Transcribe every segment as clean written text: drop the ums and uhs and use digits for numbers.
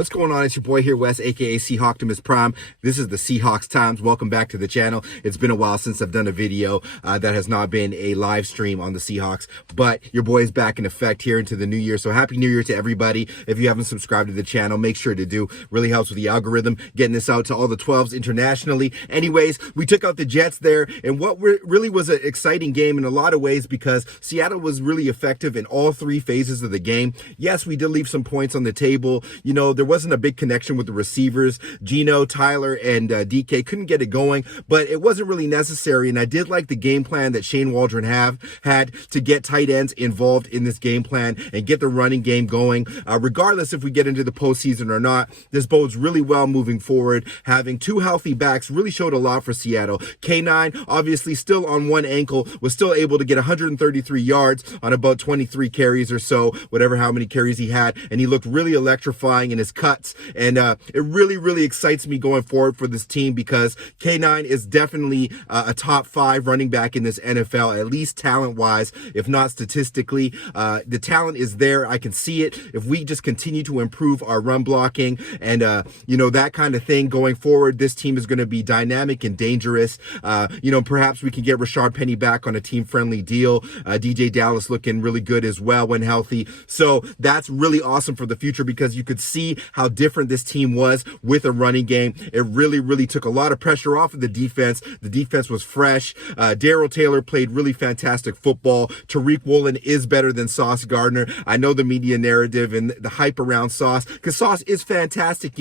What's going on? It's your boy here, Wes, aka Seahawktopmist Prime. This is the Seahawks Times. Welcome back to the channel. It's been a while since I've done a video that has not been a live stream on the Seahawks, but your boy is back in effect here into the new year. So happy new year to everybody. If you haven't subscribed to the channel, make sure to do. Really helps with the algorithm, getting this out to all the 12s internationally. Anyways, we took out the Jets there, and what really was an exciting game in a lot of ways because Seattle was really effective in all three phases of the game. Yes, we did leave some points on the table. You know, there wasn't a big connection with the receivers. Geno, Tyler, and DK couldn't get it going, but it wasn't really necessary. And I did like the game plan that Shane Waldron had to get tight ends involved in this game plan and get the running game going. Regardless if we get into the postseason or not, this bodes really well moving forward. Having two healthy backs really showed a lot for Seattle. K9, obviously still on one ankle, was still able to get 133 yards on about 23 carries or so, whatever how many carries he had, and he looked really electrifying in his cuts, and it really excites me going forward for this team because K9 is definitely a top 5 running back in this NFL, at least talent-wise, if not statistically. The talent is there. I can see it. If we just continue to improve our run blocking and, that kind of thing going forward, this team is going to be dynamic and dangerous. Perhaps we can get Rashard Penny back on a team-friendly deal. DJ Dallas looking really good as well when healthy. So that's really awesome for the future because you could see how different this team was with a running game. It really took a lot of pressure off of the defense. The defense was fresh. Darrell Taylor played really fantastic football. Tariq Woolen is better than Sauce Gardner. I know the media narrative and the hype around Sauce because Sauce is fantastic,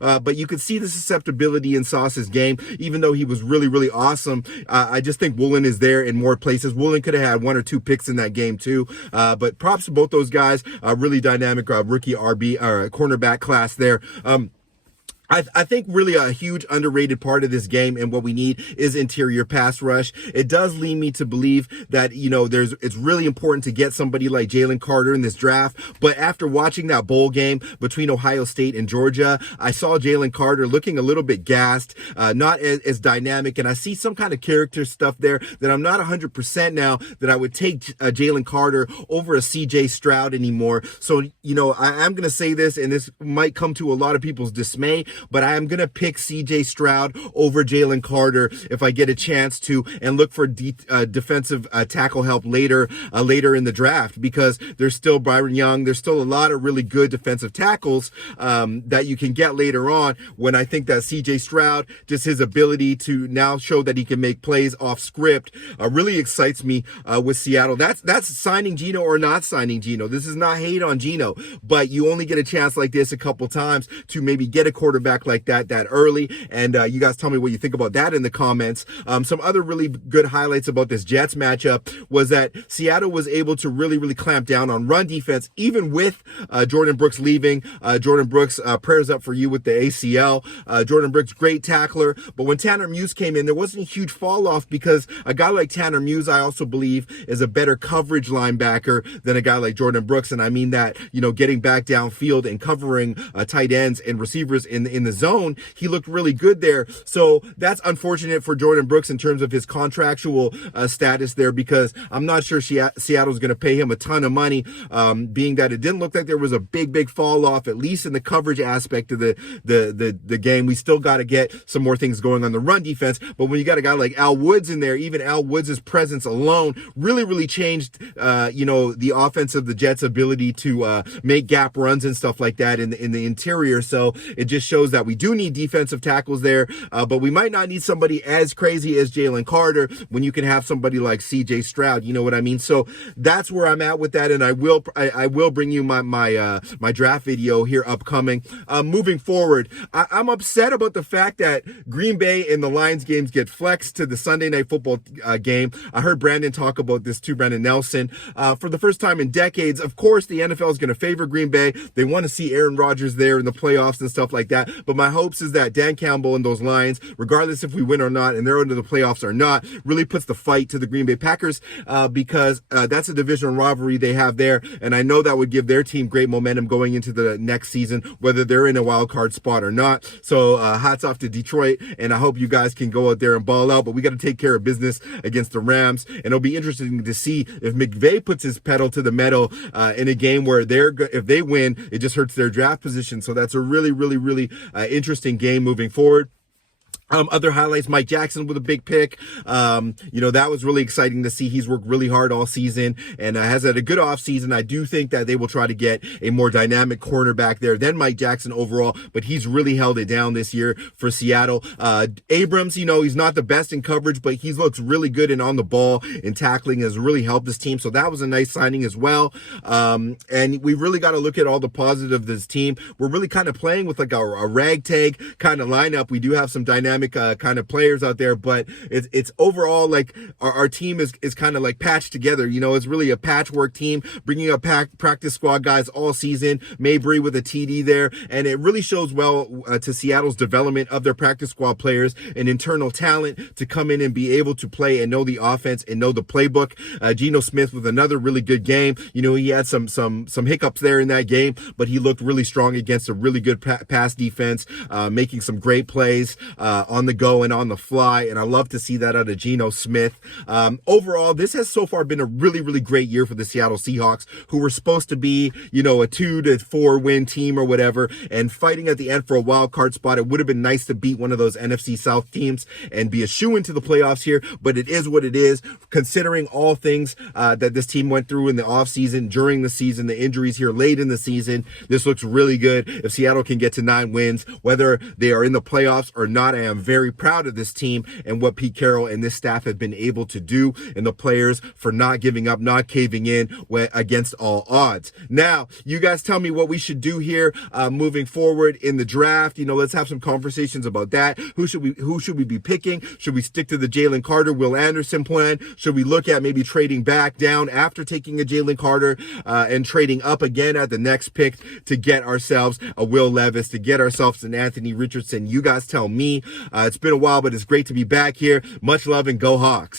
but you could see the susceptibility in Sauce's game, even though he was really awesome. I just think Woolen is there in more places. Woolen could have had 1 or 2 picks in that game too, but props to both those guys. Really dynamic rookie cornerback class there. I think really a huge underrated part of this game and what we need is interior pass rush. It does lead me to believe that, it's really important to get somebody like Jalen Carter in this draft. But after watching that bowl game between Ohio State and Georgia, I saw Jalen Carter looking a little bit gassed, not as dynamic. And I see some kind of character stuff there that I'm not 100% now that I would take Jalen Carter over a CJ Stroud anymore. So, I'm going to say this, and this might come to a lot of people's dismay, but I am going to pick CJ Stroud over Jalen Carter if I get a chance to, and look for defensive tackle help later in the draft because there's still Byron Young. There's still a lot of really good defensive tackles that you can get later on when I think that CJ Stroud, just his ability to now show that he can make plays off script, really excites me with Seattle. That's signing Geno or not signing Geno. This is not hate on Geno, but you only get a chance like this a couple times to maybe get a quarterback like that early, and you guys tell me what you think about that in the comments. Some other really good highlights about this Jets matchup was that Seattle was able to really clamp down on run defense, even with Jordan Brooks leaving. Jordan Brooks, prayers up for you with the ACL. Jordan Brooks, great tackler, but when Tanner Muse came in, there wasn't a huge fall off because a guy like Tanner Muse, I also believe, is a better coverage linebacker than a guy like Jordan Brooks, and I mean that, getting back downfield and covering tight ends and receivers in the zone, he looked really good there. So that's unfortunate for Jordan Brooks in terms of his contractual status there because I'm not sure Seattle's going to pay him a ton of money, being that it didn't look like there was a big fall off, at least in the coverage aspect of the game. We still got to get some more things going on the run defense, but when you got a guy like Al Woods in there, even Al Woods' presence alone really changed the offense of the Jets' ability to make gap runs and stuff like that in the interior. So it just shows that we do need defensive tackles there, but we might not need somebody as crazy as Jalen Carter when you can have somebody like CJ Stroud. You know what I mean? So that's where I'm at with that, and I will bring you my draft video here upcoming. Moving forward, I'm upset about the fact that Green Bay and the Lions games get flexed to the Sunday Night Football game. I heard Brandon talk about this too, Brandon Nelson. For the first time in decades, of course, the NFL is going to favor Green Bay. They want to see Aaron Rodgers there in the playoffs and stuff like that. but my hopes is that Dan Campbell and those Lions, regardless if we win or not, and they're into the playoffs or not, really puts the fight to the Green Bay Packers, because that's a divisional rivalry they have there, and I know that would give their team great momentum going into the next season, whether they're in a wild card spot or not. So hats off to Detroit, and I hope you guys can go out there and ball out, but we got to take care of business against the Rams, and it'll be interesting to see if McVay puts his pedal to the metal in a game where if they win, it just hurts their draft position. So that's a really interesting game moving forward. Other highlights, Mike Jackson with a big pick. That was really exciting to see. He's worked really hard all season and has had a good off season. I do think that they will try to get a more dynamic cornerback there than Mike Jackson overall, but he's really held it down this year for Seattle. Abrams, he's not the best in coverage, but he looks really good and on the ball and tackling, has really helped this team. So that was a nice signing as well. And we really got to look at all the positive of this team. We're really kind of playing with like a ragtag kind of lineup. We do have some dynamic kind of players out there, but it's overall like our team is kind of like patched together. It's really a patchwork team, bringing up practice squad guys all season. Mabry with a TD there, and it really shows well to Seattle's development of their practice squad players and internal talent to come in and be able to play and know the offense and know the playbook. Geno Smith with another really good game. He had some hiccups there in that game, but he looked really strong against a really good pass defense, making some great plays on the go and on the fly, and I love to see that out of Geno Smith. Overall, this has so far been a really great year for the Seattle Seahawks, who were supposed to be, a 2 to 4 win team or whatever, and fighting at the end for a wild card spot. It would have been nice to beat one of those NFC South teams and be a shoo into the playoffs here, but it is what it is, considering all things that this team went through in the offseason, during the season, the injuries here late in the season. This looks really good. If Seattle can get to 9 wins, whether they are in the playoffs or not, I am very proud of this team and what Pete Carroll and this staff have been able to do, and the players for not giving up, not caving in against all odds. Now, you guys tell me what we should do here moving forward in the draft. Let's have some conversations about that. Who should we be picking? Should we stick to the Jalen Carter, Will Anderson plan? Should we look at maybe trading back down after taking a Jalen Carter and trading up again at the next pick to get ourselves a Will Levis, to get ourselves an Anthony Richardson? You guys tell me. It's been a while, but it's great to be back here. Much love and go Hawks.